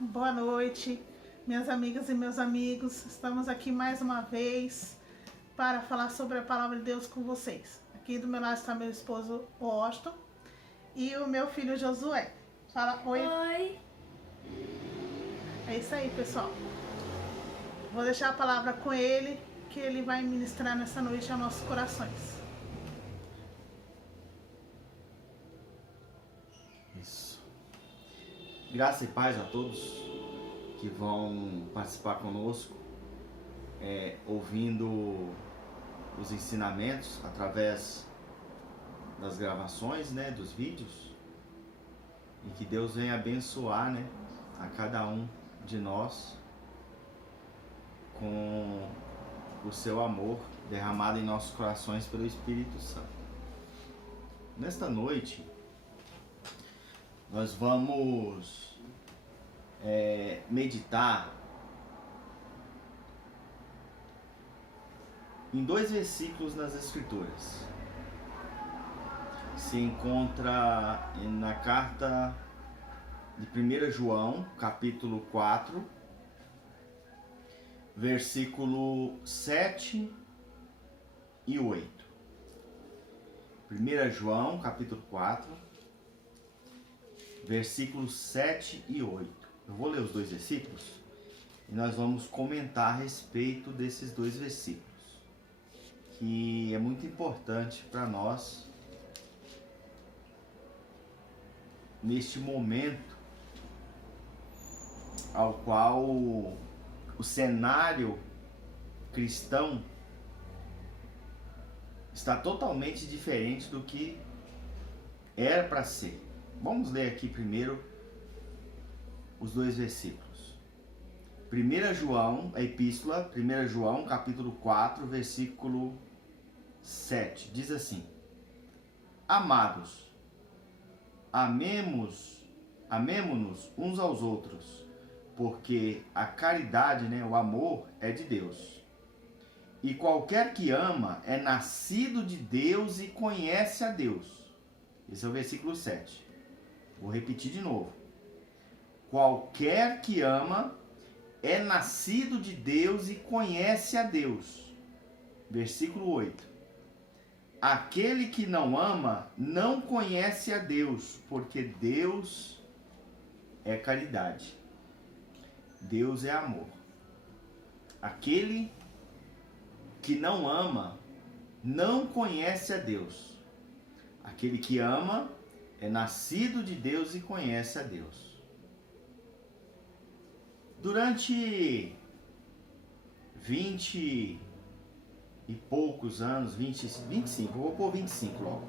Boa noite, minhas amigas e meus amigos. Estamos aqui mais uma vez para falar sobre a palavra de Deus com vocês. Aqui do meu lado está meu esposo Washington e o meu filho Josué. Fala oi. Oi. É isso aí, pessoal. Vou deixar a palavra com ele, que ele vai ministrar nessa noite aos nossos corações. Isso. Graça e paz a todos que vão participar conosco, ouvindo os ensinamentos através das gravações, dos vídeos, e que Deus venha abençoar, a cada um de nós com o seu amor derramado em nossos corações pelo Espírito Santo. Nesta noite, nós vamos meditar em dois versículos nas Escrituras. Se encontra na carta de 1 João, capítulo 4, versículo 7 e 8. 1 João, capítulo 4, versículos 7 e 8. Eu vou ler os dois versículos e nós vamos comentar a respeito desses dois versículos, que é muito importante para nós neste momento ao qual o cenário cristão está totalmente diferente do que era para ser. Vamos ler aqui primeiro os dois versículos. 1 João, a epístola, 1 João, capítulo 4, versículo 7. Diz assim: Amados, amemo-nos uns aos outros, porque a caridade, o amor é de Deus. E qualquer que ama é nascido de Deus e conhece a Deus. Esse é o versículo 7. Vou repetir de novo. Qualquer que ama é nascido de Deus e conhece a Deus. Versículo 8. Aquele que não ama não conhece a Deus, porque Deus é caridade. Deus é amor. Aquele que não ama não conhece a Deus. Aquele que ama é nascido de Deus e conhece a Deus. Durante 20 e poucos anos, 25, vou pôr 25 logo.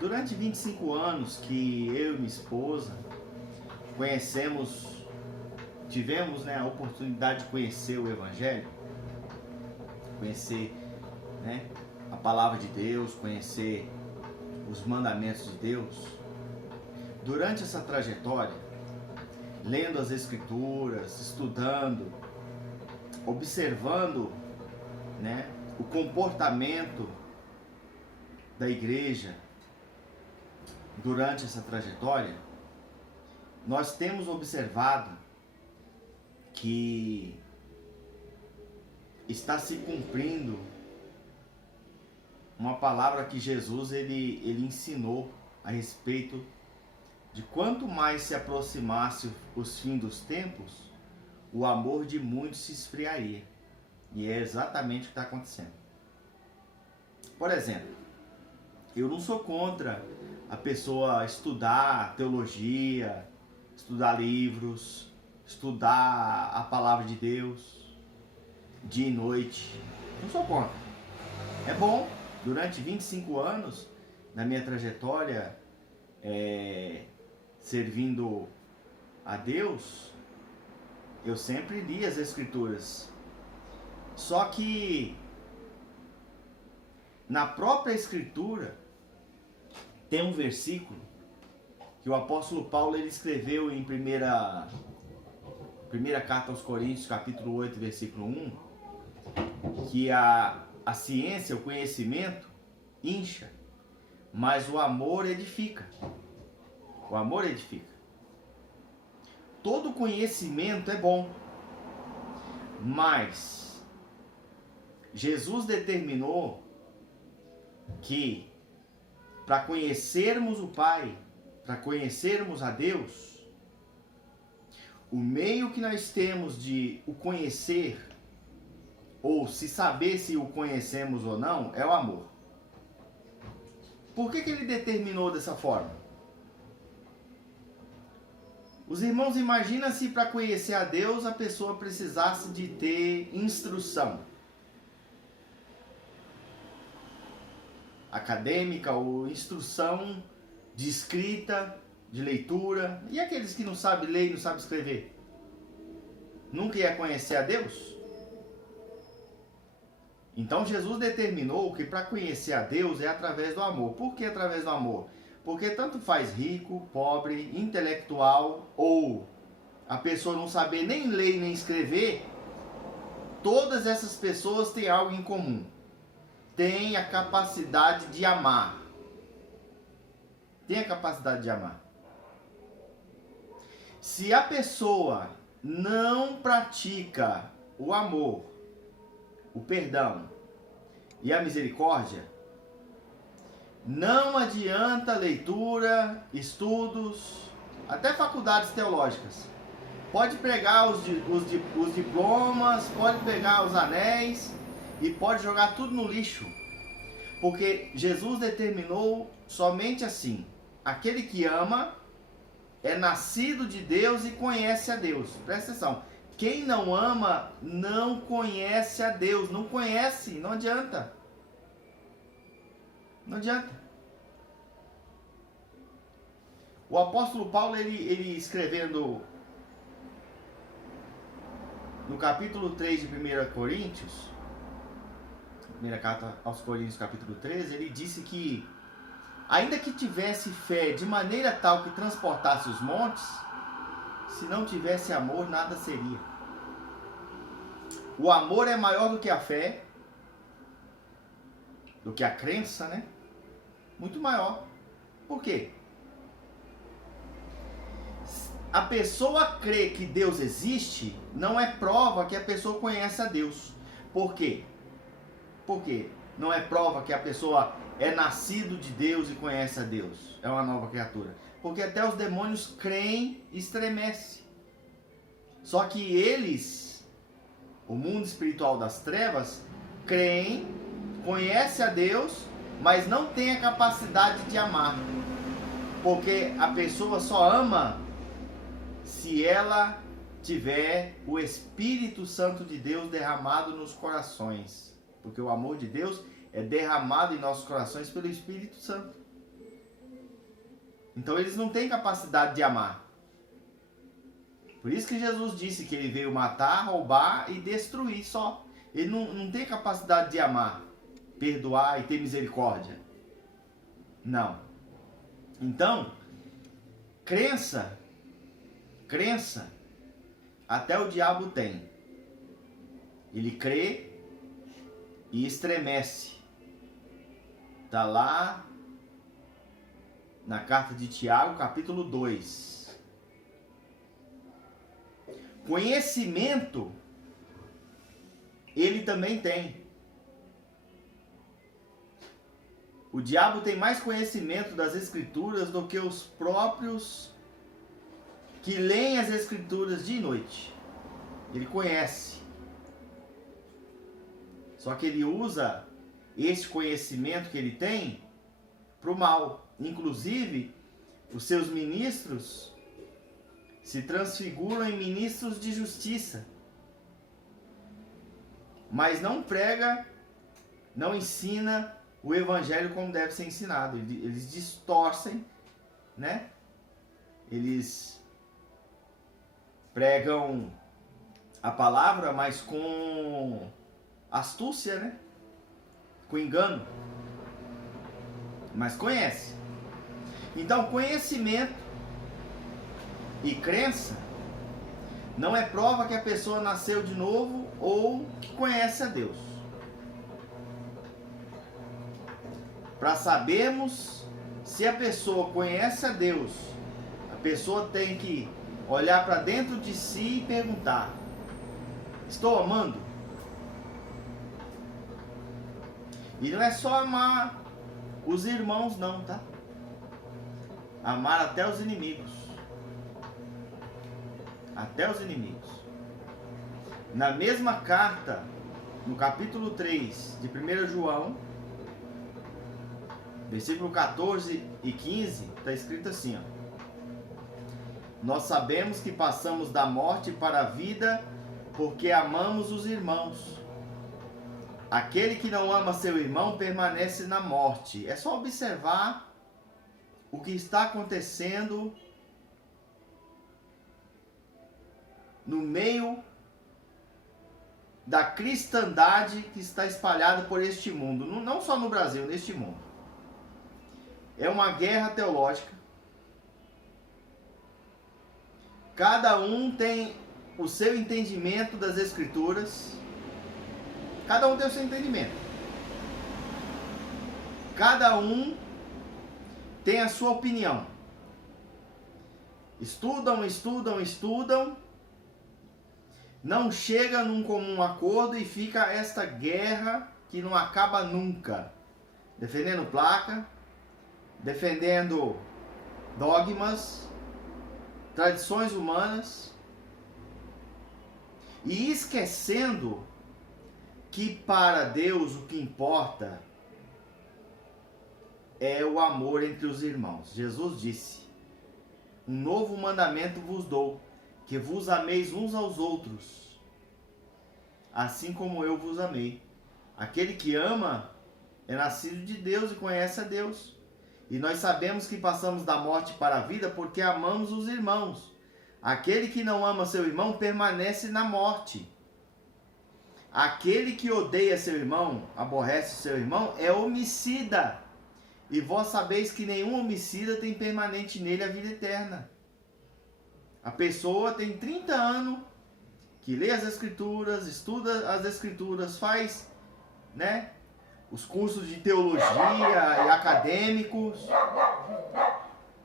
Durante 25 anos que eu e minha esposa tivemos a oportunidade de conhecer o Evangelho, conhecer a palavra de Deus, conhecer os mandamentos de Deus. Durante essa trajetória, lendo as Escrituras, estudando, observando o comportamento da igreja durante essa trajetória, nós temos observado que está se cumprindo uma palavra que Jesus ele ensinou a respeito de quanto mais se aproximasse os fins dos tempos, o amor de muitos se esfriaria. E é exatamente o que está acontecendo. Por exemplo, eu não sou contra a pessoa estudar teologia, estudar livros, estudar a palavra de Deus, dia e noite. Não sou contra. É bom. Durante 25 anos, na minha trajetória, servindo a Deus, eu sempre li as Escrituras. Só que na própria Escritura tem um versículo que o apóstolo Paulo ele escreveu em primeira carta aos Coríntios, capítulo 8, versículo 1, que a ciência, o conhecimento incha, mas o amor edifica. O amor edifica. todo conhecimento é bom, mas Jesus determinou que para conhecermos o Pai, para conhecermos a Deus, o meio que nós temos de o conhecer, ou se saber se o conhecemos ou não, é o amor. Por que ele determinou dessa forma? Os irmãos, imaginam se para conhecer a Deus a pessoa precisasse de ter instrução acadêmica ou instrução de escrita, de leitura. E aqueles que não sabem ler e não sabem escrever? Nunca ia conhecer a Deus? Então Jesus determinou que para conhecer a Deus é através do amor. Por que através do amor? Porque tanto faz rico, pobre, intelectual ou a pessoa não saber nem ler nem escrever, todas essas pessoas têm algo em comum. Têm a capacidade de amar. Tem a capacidade de amar. Se a pessoa não pratica o amor, o perdão e a misericórdia, não adianta leitura, estudos, até faculdades teológicas. Pode pegar os diplomas, pode pegar os anéis e pode jogar tudo no lixo. Porque Jesus determinou somente assim: aquele que ama é nascido de Deus e conhece a Deus. Presta atenção. Quem não ama não conhece a Deus. Não conhece, não adianta. Não adianta. O apóstolo Paulo, ele escrevendo no capítulo 3 de 1 Coríntios, primeira carta aos Coríntios, capítulo 13, ele disse que ainda que tivesse fé de maneira tal que transportasse os montes, se não tivesse amor, nada seria. O amor é maior do que a fé, do que a crença, né? Muito maior. Por quê? A pessoa crê que Deus existe não é prova que a pessoa conhece a Deus. Por quê? Por quê? Não é prova que a pessoa é nascido de Deus e conhece a Deus. É uma nova criatura. Porque até os demônios creem e estremecem. Só que eles, o mundo espiritual das trevas, creem, conhecem a Deus, mas não tem a capacidade de amar. Porque a pessoa só ama se ela tiver o Espírito Santo de Deus derramado nos corações. Porque o amor de Deus é derramado em nossos corações pelo Espírito Santo. Então eles não têm capacidade de amar. Por isso que Jesus disse que ele veio matar, roubar e destruir só. Ele não tem capacidade de amar, perdoar e ter misericórdia. Não. Então, crença, até o diabo tem. Ele crê e estremece. Está lá na carta de Tiago, capítulo 2. Conhecimento, ele também tem. O diabo tem mais conhecimento das Escrituras do que os próprios que leem as Escrituras dia e noite. Ele conhece. Só que ele usa esse conhecimento que ele tem para o mal. Inclusive, os seus ministros se transfiguram em ministros de justiça. Mas não prega, não ensina o evangelho como deve ser ensinado. Eles distorcem, né? Eles pregam a palavra, mas com astúcia, né? Com engano. Mas conhece. Então, conhecimento e crença não é prova que a pessoa nasceu de novo ou que conhece a Deus. Para sabermos se a pessoa conhece a Deus, a pessoa tem que olhar para dentro de si e perguntar: estou amando? E não é só amar os irmãos não, tá? Amar até os inimigos. Até os inimigos. Na mesma carta, no capítulo 3 de 1 João, versículo 14 e 15, está escrito assim, ó: nós sabemos que passamos da morte para a vida porque amamos os irmãos. Aquele que não ama seu irmão permanece na morte. É só observar o que está acontecendo no meio da cristandade que está espalhada por este mundo. Não só no Brasil, neste mundo. É uma guerra teológica. Cada um tem o seu entendimento das Escrituras. Cada um tem o seu entendimento. Cada um tem a sua opinião. Estudam. Não chega num comum acordo e fica esta guerra que não acaba nunca. Defendendo placa, defendendo dogmas, tradições humanas e esquecendo que para Deus o que importa é o amor entre os irmãos. Jesus disse: um novo mandamento vos dou, que vos ameis uns aos outros, assim como eu vos amei. Aquele que ama é nascido de Deus e conhece a Deus. E nós sabemos que passamos da morte para a vida porque amamos os irmãos. Aquele que não ama seu irmão permanece na morte. Aquele que odeia seu irmão, aborrece seu irmão, é homicida. E vós sabeis que nenhum homicida tem permanente nele a vida eterna. A pessoa tem 30 anos, que lê as Escrituras, estuda as Escrituras, faz, né, os cursos de teologia e acadêmicos.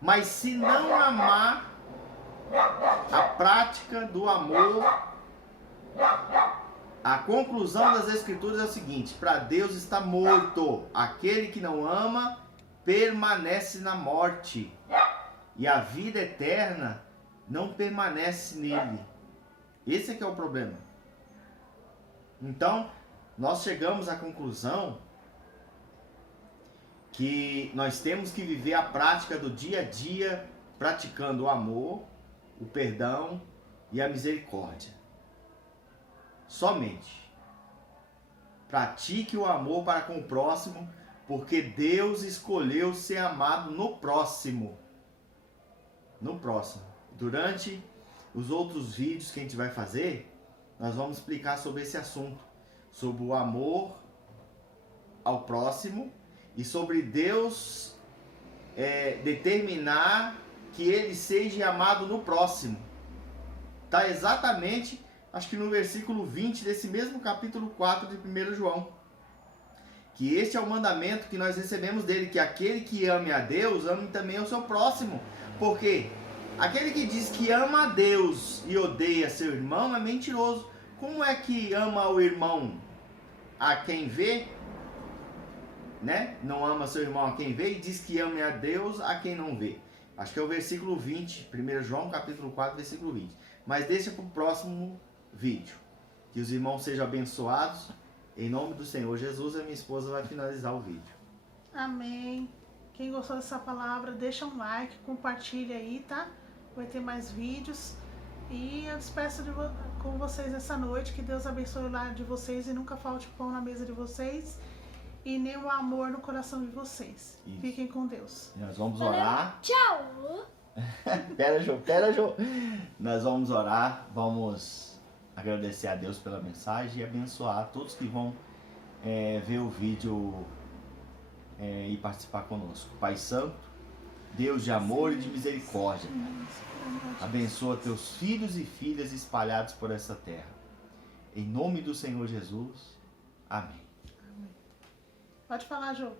Mas se não amar, a prática do amor, a conclusão das Escrituras é o seguinte: para Deus está morto. Aquele que não ama permanece na morte. E a vida eterna não permanece nele. Esse é que é o problema. Então, nós chegamos à conclusão que nós temos que viver a prática do dia a dia, praticando o amor, o perdão e a misericórdia. Somente. Pratique o amor para com o próximo, porque Deus escolheu ser amado no próximo. No próximo. Durante os outros vídeos que a gente vai fazer, nós vamos explicar sobre esse assunto. Sobre o amor ao próximo e sobre Deus determinar que ele seja amado no próximo. Está exatamente, acho que no versículo 20 desse mesmo capítulo 4 de 1 João. Que este é o mandamento que nós recebemos dele, que aquele que ame a Deus, ame também o seu próximo. Porque aquele que diz que ama a Deus e odeia seu irmão é mentiroso. Como é que ama o irmão a quem vê, né? Não ama seu irmão a quem vê e diz que ama a Deus a quem não vê. Acho que é o versículo 20, 1 João capítulo 4, versículo 20. Mas deixa para o próximo vídeo. Que os irmãos sejam abençoados. Em nome do Senhor Jesus, a minha esposa vai finalizar o vídeo. Amém. Quem gostou dessa palavra, deixa um like, compartilha aí, tá? Vai ter mais vídeos. E eu despeço com vocês essa noite. Que Deus abençoe o lar de vocês e nunca falte pão na mesa de vocês. E nem o amor no coração de vocês. Isso. Fiquem com Deus. Nós vamos orar. Tchau. Pera, Jô. Nós vamos orar. Vamos agradecer a Deus pela mensagem e abençoar todos que vão ver o vídeo e participar conosco. Pai Santo, Deus de amor e de misericórdia, abençoa teus filhos e filhas espalhados por essa terra. Em nome do Senhor Jesus. Amém. Pode falar, Jô.